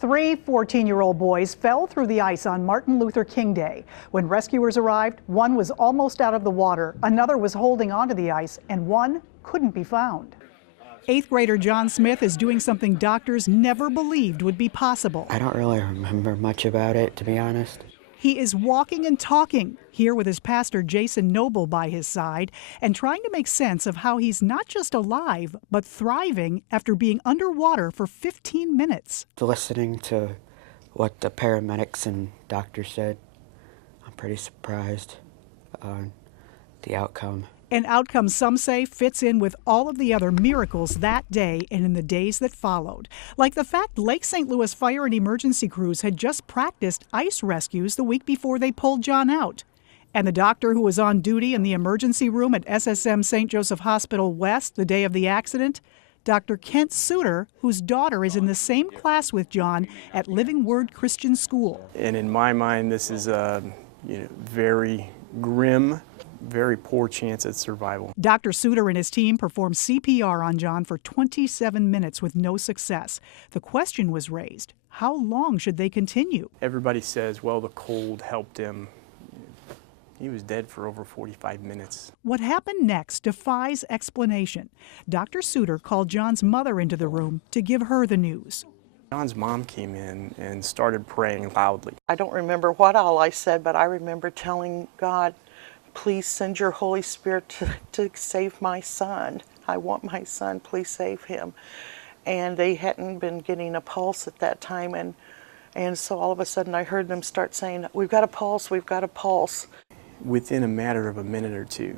Three 14-year-old boys fell through the ice on Martin Luther King Day. When rescuers arrived, one was almost out of the water, another was holding onto the ice, and one couldn't be found. 8th grader John Smith is doing something doctors never believed would be possible. I don't really remember much about it, to be honest. He is walking and talking, here with his pastor Jason Noble by his side, and trying to make sense of how he's not just alive, but thriving after being underwater for 15 minutes. Listening to what the paramedics and doctors said, I'm pretty surprised on the outcome. An outcome some say fits in with all of the other miracles that day and in the days that followed. Like the fact Lake St. Louis fire and emergency crews had just practiced ice rescues the week before they pulled John out. And the doctor who was on duty in the emergency room at SSM St. Joseph Hospital West the day of the accident, Dr. Kent Suter, whose daughter is in the same class with John at Living Word Christian School. And in my mind, this is a very grim, very poor chance at survival. Dr. Suter and his team performed CPR on John for 27 minutes with no success. The question was raised, how long should they continue? Everybody says, well, the cold helped him. He was dead for over 45 minutes. What happened next defies explanation. Dr. Suter called John's mother into the room to give her the news. John's mom came in and started praying loudly. I don't remember what all I said, but I remember telling God, please send your Holy Spirit to save my son. I want my son, please save him. And they hadn't been getting a pulse at that time, and so all of a sudden I heard them start saying, we've got a pulse, we've got a pulse. Within a matter of a minute or two,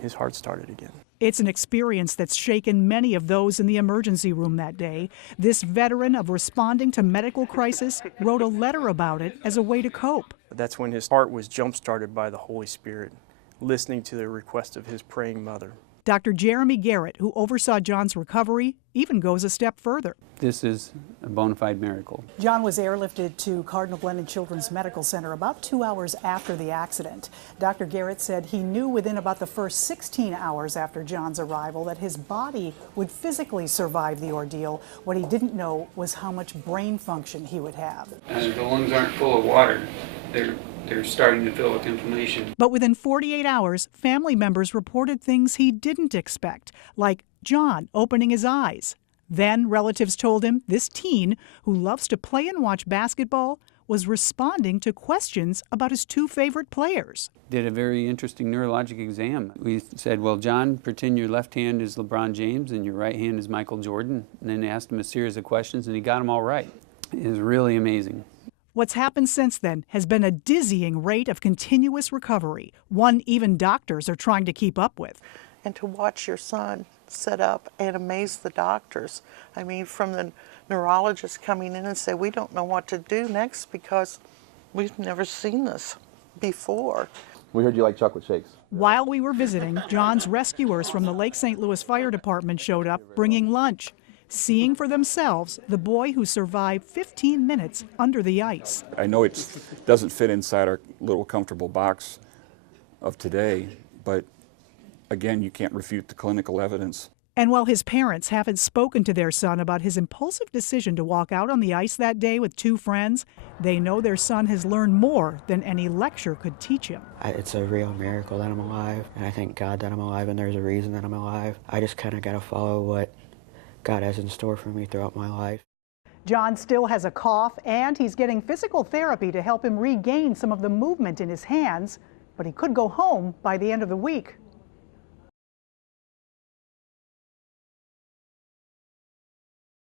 his heart started again. It's an experience that's shaken many of those in the emergency room that day. This veteran of responding to medical crisis wrote a letter about it as a way to cope. That's when his heart was jump-started by the Holy Spirit, listening to the request of his praying mother. Dr. Jeremy Garrett, who oversaw John's recovery, even goes a step further. This is a bona fide miracle. John was airlifted to Cardinal Glennon Children's Medical Center about 2 hours after the accident. Dr. Garrett said he knew within about the first 16 hours after John's arrival that his body would physically survive the ordeal. What he didn't know was how much brain function he would have. The lungs aren't full of water. They're starting to fill with inflammation. But within 48 hours, family members reported things he didn't expect, like John opening his eyes. Then relatives told him this teen, who loves to play and watch basketball, was responding to questions about his two favorite players. Did a very interesting neurologic exam. We said, well, John, pretend your left hand is LeBron James and your right hand is Michael Jordan. And then asked him a series of questions, and he got them all right. It was really amazing. What's happened since then has been a dizzying rate of continuous recovery, one even doctors are trying to keep up with. And to watch your son set up and amaze the doctors. I mean, from the neurologist coming in and say, we don't know what to do next because we've never seen this before. We heard you like chocolate shakes. While we were visiting, John's rescuers from the Lake St. Louis Fire Department showed up bringing lunch, seeing for themselves the boy who survived 15 minutes under the ice. I know it doesn't fit inside our little comfortable box of today, but again, you can't refute the clinical evidence. And while his parents haven't spoken to their son about his impulsive decision to walk out on the ice that day with two friends, they know their son has learned more than any lecture could teach him. It's a real miracle that I'm alive, and I thank God that I'm alive, and there's a reason that I'm alive. I just kind of got to follow what God has in store for me throughout my life. John still has a cough, and he's getting physical therapy to help him regain some of the movement in his hands, but he could go home by the end of the week.